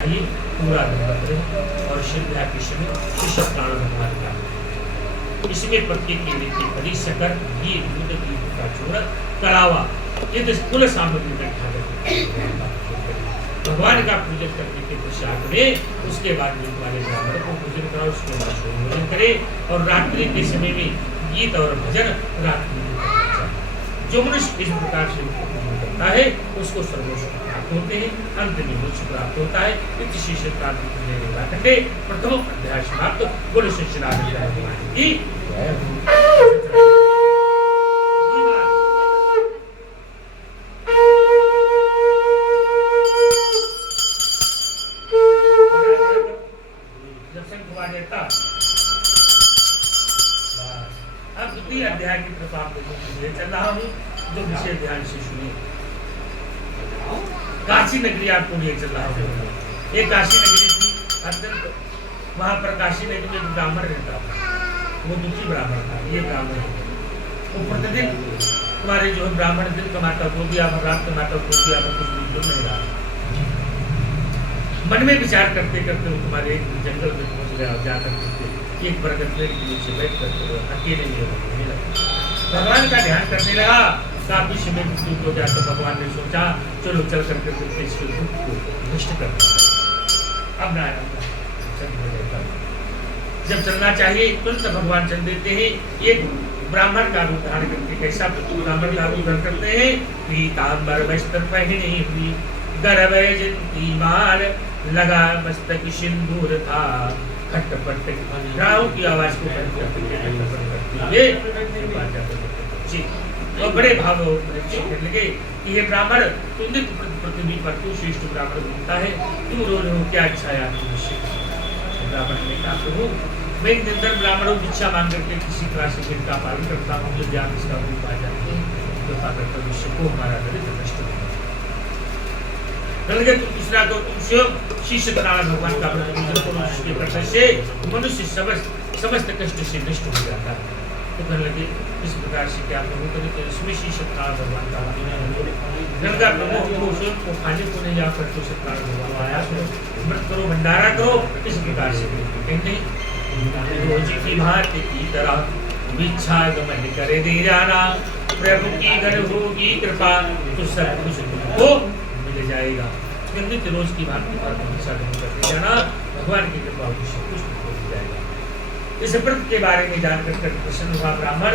ये पूरा नवरात्र और शिवरात्रि में शिष्य प्राण भगवान का इसमें प्रत्येक केले की फली शकर घी दूध दूध का चूर्ण कड़ावा ये तो कुल सामग्री इकट्ठा करके भगवान का पूजन करने के पश्चात में उसके बाद में तुम्हारे ब्राह्मण को पूजन कराओ, उसके बाद सोम भोजन करे और रात्रि के समय में गीत और भजन रात्रि जो मनुष्य इस प्रकार से करता है उसको सर्वोच्च प्राप्त होते हैं, अंत में मोक्ष प्राप्त होता है। इस शिष्य प्रथम अध्याय समाप्त। बोलो सच्चिदानंद भगवान की अध्याय की तरफ आप ले चल रहा हूँ, जो विषय ध्यान से सुनिए। काशी नगरी आपको ले चल रहा हूँ। ये काशी नगरी थी अत्यंत, वहां पर काशी नगरी में एक ब्राह्मण रहता था, वो दुखी ब्राह्मण था। ये ब्राह्मण वो प्रतिदिन तुम्हारे जो है ब्राह्मण दिन कमाता तो भी आप रात कमाता तो भी आप कुछ भी नहीं रहा। मन में विचार करते करते वो तुम्हारे एक जंगल में पहुंच गया और जाकर एक बरगद पेड़ के नीचे बैठ कर अकेले में लगा, भगवान का ध्यान करने लगा। काफी समय दुख हो गया तो भगवान ने सोचा चलो चल करके इसके दुख को नष्ट कर अब ना जब चलना चाहिए तुरंत भगवान चल देते हैं। एक ब्राह्मण का रूप धारण करके, कैसा ब्राह्मण का रूप धारण करते हैं, पीतांबर वस्त्र पहने हुई गर्भ जयंती माल लगा मस्तक सिंदूर था खटपट राव की आवाज को और बड़े भाव कहने लगे कि ये ब्राह्मण तुम पृथ्वी पर तू श्रेष्ठ ब्राह्मण बनता है, तू रो रहे हो क्या इच्छा है आपकी? ब्राह्मण ने कहा प्रभु मैं निरंतर ब्राह्मणों की इच्छा मांग करके किसी तरह से का पालन करता हूँ, जो ज्ञान इसका रूप आ जाते हैं तो पाकर भविष्य को हमारा दरिद्र नष्ट होगा। तुम दूसरा को तुम शिष्य नारायण भगवान का पूजन करो, जिसके प्रश्न से मनुष्य समस्त कष्ट से नष्ट हो जाता है। तो कहने लगे इस प्रकार से क्या प्रभु करे तो इसमें शिष्य नारायण भगवान का गंगा प्रभु को खाने को नहीं जाकर तो सत्यनारायण भगवान आया करो, व्रत करो, भंडारा करो। इस प्रकार से कहते रोज की भांति की तरह इच्छा गमन करे दे जाना, प्रभु की घर होगी कृपा तो सब कुछ तुमको मिल जाएगा। नित रोज की भांति पर इच्छा गमन करते जाना, भगवान की कृपा को सब कुछ तुमको मिल जाएगा। इस व्रत के बारे में जानकर प्रसन्न हुआ ब्राह्मण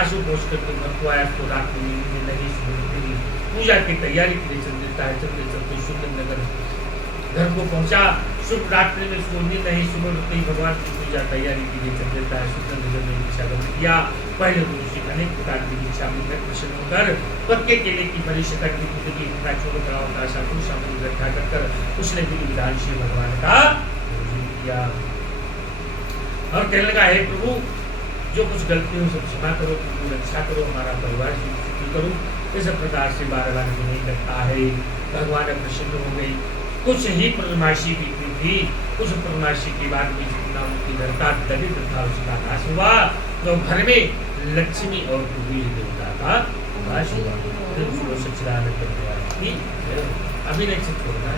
आंसू पोष करके घर को आया तो रात में नहीं सुनी पूजा की तैयारी के लिए चल देता है। चलते चलते सुंदर नगर घर को पहुंचा। शुभ रात्रि में सोनी नहीं, सुबह उठते ही भगवान की पूजा तैयारी के लिए चल देता है। सुंदर नगर में दीक्षा ग्रहण किया। पहले गुरु से अनेक प्रकार की दीक्षा मिलकर प्रसन्न होकर पक्के केले की बड़ी शकर की दूध की इतना छोड़ का सामग्री इकट्ठा कर उसने विधि विधान से भगवान का पूजन किया और कहने लगा हे प्रभु जो कुछ गलती हो सब क्षमा करो, तुमको रक्षा करो, हमारा परिवार सुखी करो। इस प्रकार से बार बार नहीं करता है। भगवान प्रसन्न हो गई। कुछ ही पूर्णमासी बीती थी, कुछ पूर्णमासी के बाद भी जितना उनकी घर का दरिद्र था उसका नाश हुआ, तो घर में लक्ष्मी और कुबेर देवता का वास हुआ। सच्चिदानंद भगवान अभी नहीं छोड़ना।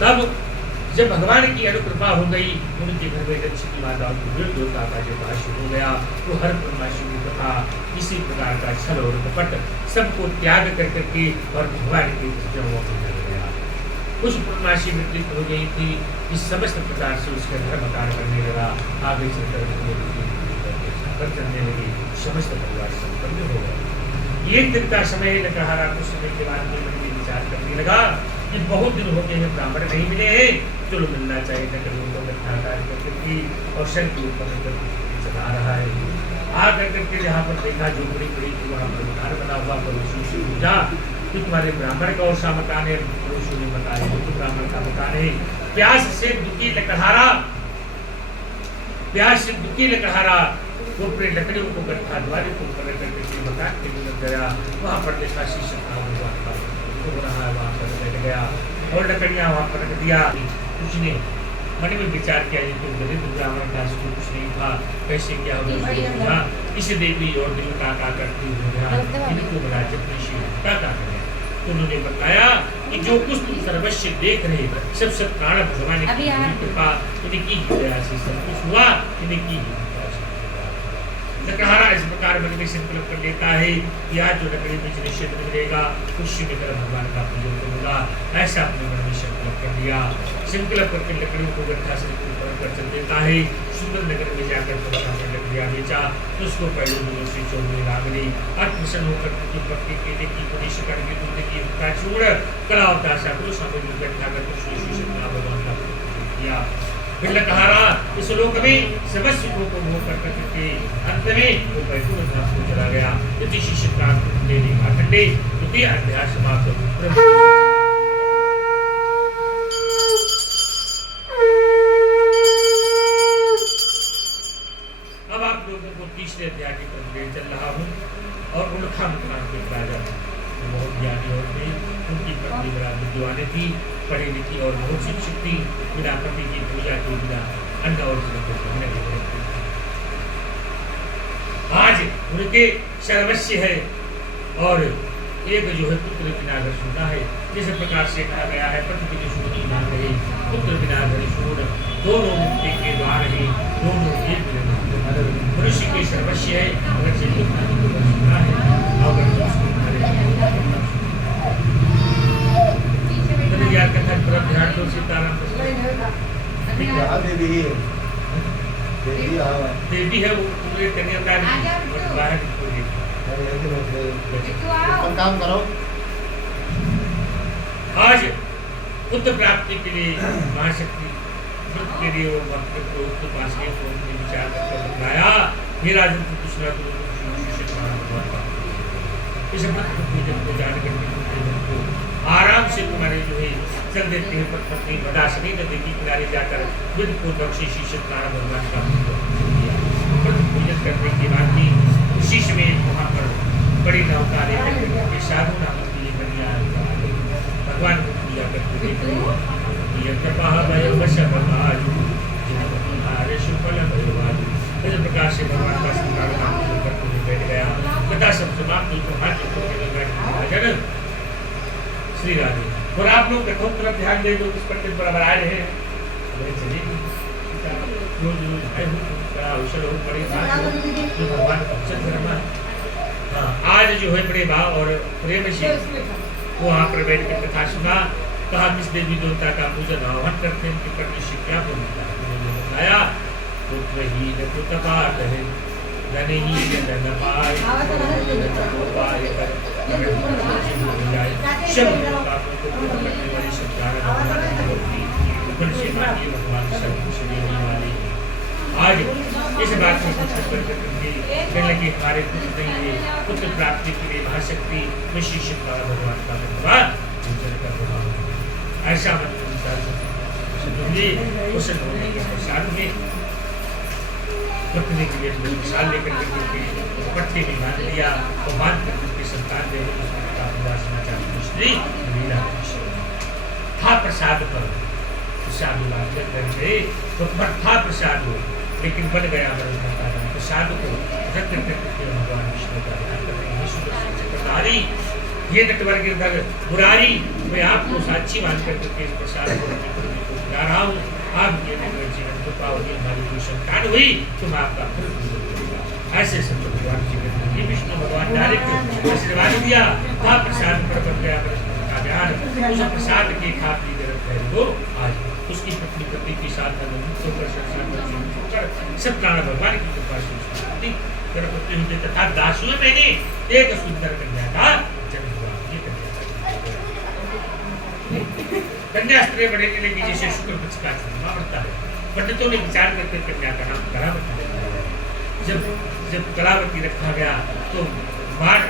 तब जब भगवान की अनुकृपा हो गई, उनके घर में लक्ष्मी माता और कुबेर देवता का जो वास हो गया, तो हर पूर्णमासी की कथा इसी प्रकार का छल और कपट सबको त्याग कर करके और भगवान के चरणों में लग गया। उस पूर्णमासी मृत्यु हो गई थी, इस समस्त प्रकार से उसका धर्म कार्य करने लगा। आगे चलकर चलने लगी, समस्त परिवार संपन्न हो गया। एक दिन का समय लकड़हारा कुछ समय के बाद में मन में विचार करने लगा कि बहुत दिन हो गए हैं ब्राह्मण नहीं मिले हैं, चलो मिलना चाहिए। नगरों को इकट्ठा करके और शर के ऊपर चला रहा है। आकर करके यहाँ पर देखा झोपड़ी पड़ी थी, वहाँ पर मकान बना हुआ। पड़ोसियों से पूछा कि तुम्हारे ब्राह्मण का और सा मकान है? पड़ोसियों ने बताया तो ब्राह्मण का मकान है। प्यास से दुखी लकड़हारा, प्यास से दुखी लकड़हारा वो अपने लकड़ियों को इकट्ठा द्वारे को करके मकान के अंदर गया। वहाँ पर देखा शीशा भगवान का हो रहा है, वहाँ पर बैठ गया और लकड़ियाँ वहाँ पर रख दिया। उसने मन में विचार किया तो दरिद्र ब्राह्मण का कुछ नहीं था, कैसे क्या होगा। इस देवी और देवता का करती हुई इनको बड़ा जब क्या करें। तो उन्होंने बताया कि जो कुछ तुम सर्वस्व देख रहे सब सत्कारण भगवान की कृपा, इनकी दया से सब कुछ हुआ, इनकी लकड़हारा इस प्रकार मन में संकल्प कर लेता है कि आज जो लकड़ी में निश्चित मिलेगा उसी में भगवान का पूजन करूंगा। ऐसा अपने मन में संकल्प कर लिया। संकल्प करके लकड़ियों को गड्ढा से ऊपर कर चल देता है। सुंदर नगर में जाकर लकड़ियां बेचा तो उसको पहले दिनों से चौबीस लागनी और प्रसन्न होकर की पत्नी केले की बड़ी शिकार की दूध की का चूड़ कला होता है स्वामी गड्ढा कर भगवान का पूजन किया। फिर लकड़हारा इस लोक में समस्त सुखों को भोग कर करके अंत में वो वैकुंठ धाम को चला गया। इति शिष्य प्राप्त देने मार्कंडे द्वितीय अध्याय समाप्त। अब आप लोगों को तीसरे अध्याय की तरफ ले चल रहा हूँ और उल्खा मुकाम के राजा बहुत ज्ञानी और थे। उनकी पत्नी बड़ा विद्वान थी, पढ़ी लिखी और बहुत शिक्षित थी। बिना पति की पूजा के बिना अन्न और जल को ग्रहण नहीं करती। आज उनके सर्वस्व है और एक जो है पुत्र बिना घर सुना है। जिस प्रकार से कहा गया है पति की सूर बिना घरे पुत्र बिना घर सूर, दोनों मुक्ति के द्वार है, दोनों एक मनुष्य के सर्वस्व है। अगर से सुना है यार कथा तरफ ध्यान दो। सीताराम देवी है वो पूरे कन्यादान बाहर काम करो। आज बुद्ध प्राप्ति के लिए महाशक्ति के लिए वो भक्त को पास के विचार करके बताया हे राजन को दूसरा इस पूजन को जान करके आराम से तुम्हारे जो है चल देते हैं। पत्नी बदा समेत नदी किनारे जाकर विध पूर्वक से शिष्य भगवान का पूजन करने के बाद भी उसी समय वहाँ पर बड़ी नौकारे साधु नामक के लिए बनिया भगवान को पूजा करते इस प्रकार से भगवान का करते बैठ गया। कथा सब समाप्त श्री राधे। और आप लोग कठोर तरफ ध्यान दे दो, इस पर बराबर आ रहे हैं जो भगवान आज जो है बड़े भाव और प्रेम से वो वहाँ पर बैठ कर कथा सुना। कहा किस देवी देवता का पूजन आह्वान करते हैं कि करने से क्या बताया तो वही तपाट है धन ही धन पाए आज इस बात को लगे हमारे कुछ नहीं है पुत्र प्राप्ति के लिए महाशक्ति विशेष भगवान का धन्यवाद ऐसा प्रसाद में पत्नी के लिए विशाल लेकर के पट्टे में बांध लिया और बांध कर उसकी संतान दे था प्रसाद पर प्रसाद गए तो था प्रसाद हो लेकिन बन गया प्रसाद को रख करके भगवान विष्णु का ध्यान ये नटवर गिरधर मुरारी मैं आपको साक्षी मान करके प्रसाद को जा रहा हूँ। आप ये जीवन कृपा होगी हमारी कोई संतान हुई तो मैं आपका फिर पूजन करूँगा। ऐसे सब भगवान जी विष्णु भगवान डायरेक्ट आशीर्वाद दिया था प्रसाद पर बन गया का ध्यान उस प्रसाद के खा पी कर वो आज उसकी पत्नी पति के साथ सत्य भगवान की कृपा से गर्भवती हुई तथा दासुए मैंने एक सुंदर कन्या का जन्म हुआ। कन्या स्त्री बढ़ेने लगी जैसे शुक्र पक्ष का चंद्रमा बढ़ता है। पंडितों ने विचार करके कन्या का नाम कलावती रखा। जब कलावती रखा गया तो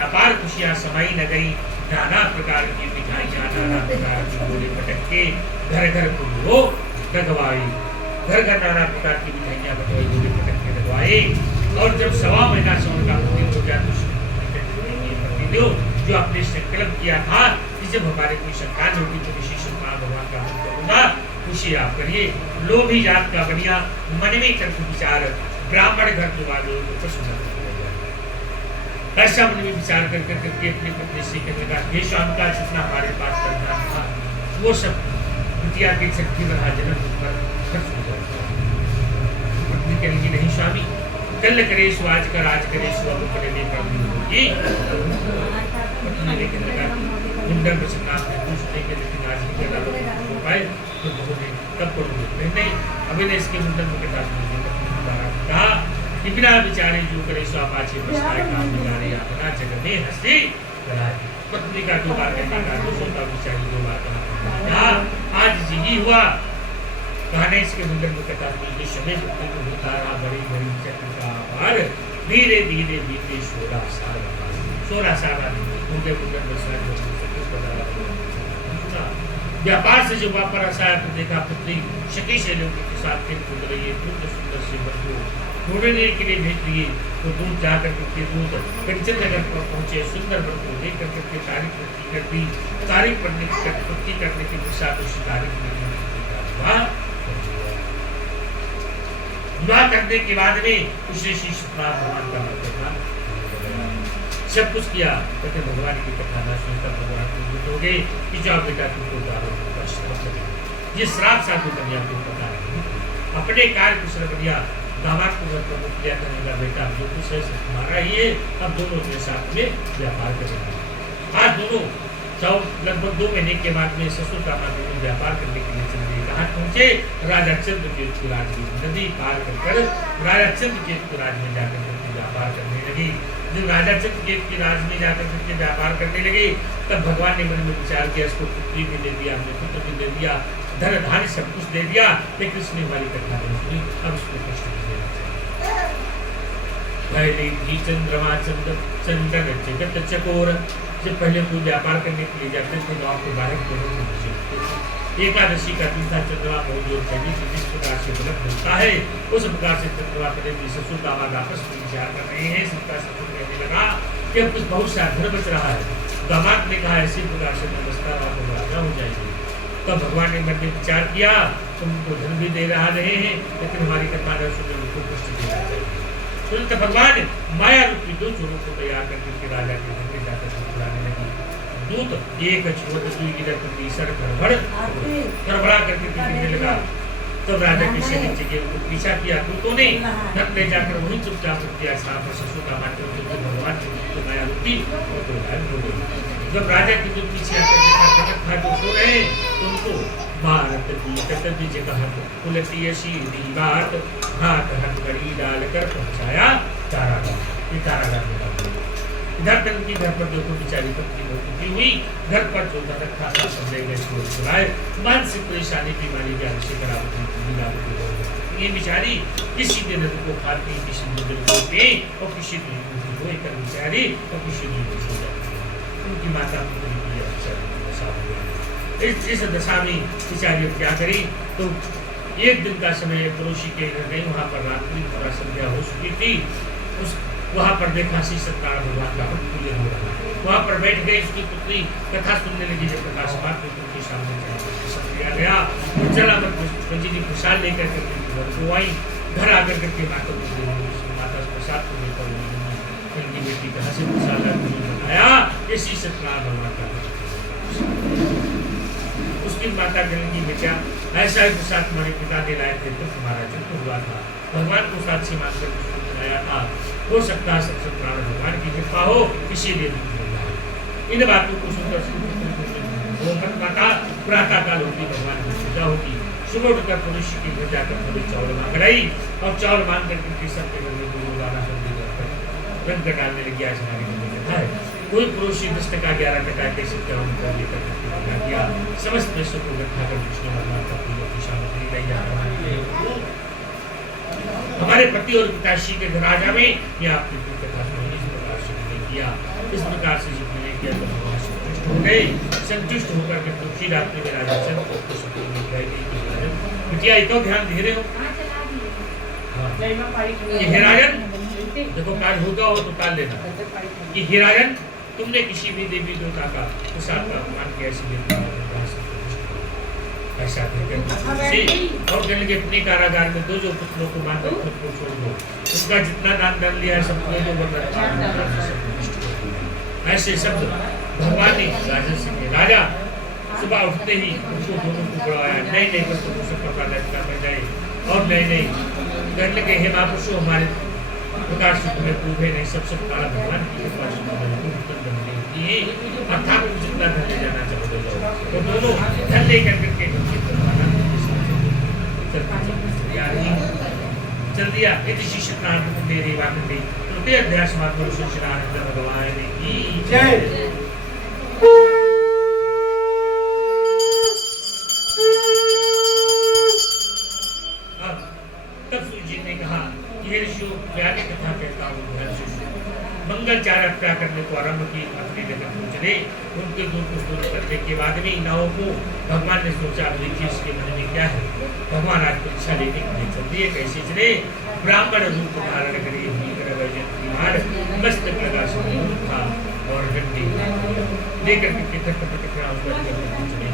अपार खुशियां समाई न गई। नाना प्रकार की मिठाइयां नाना प्रकार की गोले पटक के घर घर को वो लगवाई। घर घर नाना प्रकार की मिठाइयां बटवाई गोले पटक के लगवाए। और जब 1.25 महीना से उनका पूर्ण हो गया तो जो आपने संकल्प किया था कि जब हमारे कोई संतान होगी तो विशेष भगवान का हम करूंगा खुशी आप करिए। लोभी जात का बनिया मन में करके विचार ब्राह्मण घर जो वाले प्रश्न ऐसा मन में विचार कर करके अपनी पत्नी से कहने का ये शाम का जितना हमारे पास करना था वो सब बिटिया की शक्ति बढ़ा जन्म पर खर्च हो जाता है। पत्नी कहेगी नहीं स्वामी, कल करे सो आज कर, आज करे सो अब करे नहीं पड़नी होगी। पत्नी ने कहने लगा मुंडन प्रसन्ना पूछने के, लेकिन आज नहीं करना हो पाए तो बहू ने कब पढ़ोगे? नहीं, अभी ने इसके मुंडन में कटा कहा कि बिना विचारे जो करे सो पाछे पछताए, काम बिगाड़े अपना जग में हंसी लगाए। पत्नी का 2 बार कहने का, दूसरों का विचारी 2 बार कहा। आज जी हुआ कहने इसके मुंडन में कथा हुई, समय पत्नी को उतारा बड़ी बड़ी चक्र पर धीरे धीरे बीते 16 साल। 16 साल उनके मुंडन में व्यापार से जो वापस आया तो देखा पुत्री शकी से लोगों के साथ फिर कूद रही है। दूध सुंदर से बंधु ढूंढने के लिए भेज दिए तो दूध जाकर के दूध कंचन नगर पर पहुंचे। सुंदर बंधु देख करके तारीफ कर दी। तारीफ पढ़ने की पुत्री करने के पश्चात उसी तारीफ विवाह करने के बाद में उसे श्री सत्यनारायण भगवान का मंत्र सब कुछ किया। कहते भगवान की कथा ना सुनकर भगवान को हो गए कि जाओ बेटा तुमको ये श्राप साधु कन्या को पता नहीं, अपने कार्य को श्रम दिया। दामाद को घर पर मुक्त किया, कहने लगा बेटा जो कुछ है तुम्हारा ही है, अब दोनों के साथ में व्यापार करेंगे। आज दोनों लगभग 2 महीने के बाद में ससुर का दोनों व्यापार करने के लिए चले गए। कहाँ पहुंचे? राजा चंद्रकेतु की राज में नदी पार कर राजा चंद्रकेतु की राज में जाकर व्यापार करने लगी। जब राजा चंद्रकेतु की राज में जाकर के व्यापार करने लगे तब भगवान ने मन में विचार किया, इसको पुत्री भी दे दिया, हमने पुत्र भी दे दिया, धन धान्य सब कुछ दे दिया, लेकिन इसने हमारी कथा नहीं सुनी, अब उसको कष्ट देना चाहिए। पहले भी चंद्रमा चंदन जगत चकोर, जब पहले कोई व्यापार करने के लिए जाते थे गाँव के बाहर दोनों एकादशी का दिन था। चंद्रमा बहुत जोर चाहिए कि जिस प्रकार से बलक मिलता है उस प्रकार से चंद्रमा करेगी। ससुर का आवाज आपस में विचार कर रहे हैं। सबका ससुर कहने लगा कि अब कुछ बहुत सा धन बच रहा है। दामाद ने कहा इसी प्रकार से नमस्कार आप राजा हो जाएंगे। तब भगवान ने मन में विचार किया तुमको धन भी दे रहा रहे हैं, लेकिन हमारी कथा न सुनने उनको कष्ट देना चाहिए। तुरंत भगवान माया रूपी 2 चोरों को तैयार करके राजा के घर में जाकर बुलाने लगी। दूत एक छोट सुई गिरा करके सर गड़बड़ा करके गिरने लगा। तब राजा के सैनिक के उनको पीछा किया, दूतों ने नट ले जाकर वही चुपचाप किया। ससुर का मात्र भगवान की माया रूपी और तो गायब हो गई। जब राजा की दूत पीछे आकर देखा जगत था जो सो रहे तुमको भारत की कतबी जगह उलटी ऐसी बात हाथ हाथ घड़ी डालकर पहुंचाया कारागार में। इधर तक की घर पर देखो बेचारी पत्नी बहुत हुई, घर पर जो रखा था सब गए छोड़ छुड़ाए। मानसिक परेशानी बीमारी के से करावती ये बेचारी किसी दिन को खाती, किसी दिन को पे और किसी दिन को एक बेचारी और किसी दिन को सो जाती है। उनकी माता पुत्री की दशा हो गई। इस दशा में बेचारी क्या करी तो एक दिन का समय पड़ोसी के घर गई। वहाँ पर रात्रि थोड़ा संध्या हो चुकी थी। उस वहाँ पर देखा श्री सत्यनारायण भगवान का पूजन हो रहा है। वहाँ पर बैठ गई उसकी पुत्री कथा सुनने लगी। जब प्रकाश पात्र पुत्री सामने लिया गया तो चला जी ने प्रसाद लेकर के आई। घर आकर करके माता प्रसाद को लेकर उनकी बेटी कहाँ से प्रसाद बताया ये श्री सत्यनारायण भगवान का। उसकी माता कहेंगी बेटा ऐसा ही प्रसाद तुम्हारे पिता ने लाए थे तो तुम्हारा जन्म हुआ था। भगवान को साक्षी मानकर बनाया था। हो सकता है सत्यनारायण भगवान की कृपा हो, इसीलिए इन बातों को सुनकर माता प्रातः काल होगी भगवान की पूजा होगी। सुबह उठकर पुरुष की घर जाकर थोड़ी चावल मांग रही और चावल मांग करके सबके घर में गुरुद्वारा रंग डालने लगी। आज हमारी कथा है कोई पुरुष 10 टका 11 टका कैसे किया समस्त पैसों को इकट्ठा कर विष्णु भगवान का पूजा की सामग्री लाई जा रहा। हमारे पति और पिताश्री के घर आ जावे ये आपकी कथा सुनी। इस प्रकार से किया, इस प्रकार से जो मैंने किया तो भगवान संतुष्ट हो गए। संतुष्ट होकर के तुलसी रात्रि में राजा चंद्र को सपने गए। बिटिया तो ध्यान दे रहे हो ये हिराजन देखो कार्य होगा और तो टाल लेना। ये हिराजन तुमने किसी भी देवी देवता का प्रसाद का अपमान किया इसलिए ऐसा और कहने के अपने कारागार में 2 जो पुत्रों को मारकर खुद को छोड़ दो। उनका जितना दान दंड लिया है सब ऐसे शब्द भगवान ने राजा सुबह उठते ही उनको दोनों को बुलाया, नई नई वस्त्रों से कपड़ा लटका में गए और नए नए कहने लगे, हे महापुरुषों, हमारे प्रकाश में पूरे नहीं सबसे बड़ा भगवान की कृपा से अर्थात जितना धन ले जाना चाहोगे लो। तो दोनों धन लेकर करके चल दिया। इति शिष्य प्राण मेरी बात नहीं तो अध्यास मात्र शिष्य भगवान की जय। तब सूर्य जी ने कहा कि हे ऋषियों, मैं आगे कथा कहता हूँ। मंगल चारा करने को आरंभ की, अपने नगर पहुंचने उनके दूर कुछ दूर करने के बाद में नावों को भगवान ने सोचा, देखिए इसके मन में क्या है। भगवान आज परीक्षा लेने के लिए चल दिए। कैसे चले? ब्राह्मण रूप धारण करे मस्तक लगा था और डंडी लेकर के चले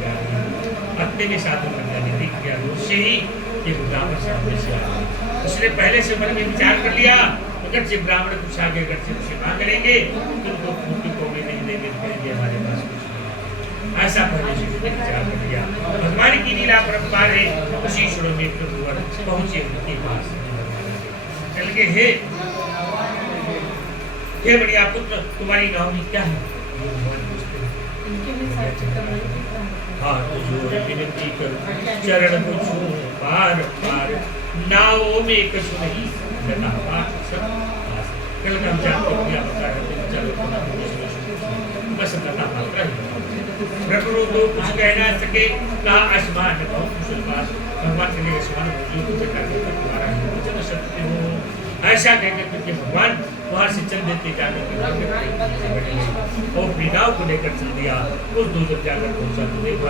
जा रहे। अपने में साधु करना देख गया रोज से ही कि ब्राह्मण सामने से आया। उसने पहले से मन में विचार कर लिया, अगर से ब्राह्मण कुछ आगे अगर से उसे मांग करेंगे तो उनको फूटी कौड़ी नहीं देंगे, कहेंगे हमारे पास कुछ नहीं। ऐसा पहले से उसने विचार कर लिया। भगवान की लीला परंपार है, उसी क्षणों में प्रभुवर पहुंचे उनके पास। चल के हे बढ़िया पुत्र, तुम्हारी नाव में क्या है? हाँ, विनती कर चरण को छू बार बार, नावों में कछु नहीं लगा पार सब कल का हम क्या बता रहे थे, चलो बस लगा मात्रा ही प्रभु को कुछ कह ना सके, कहा आसमान बहुत कुशल बात। भगवान के लिए आसमान जो कुछ करके तुम्हारा वचन सत्य हो, ऐसा कहकर करके भगवान वहां से चल देते जाकर और अपनी नाव को लेकर चल दिया। उस दूर तक जाकर पहुंचा तो देखो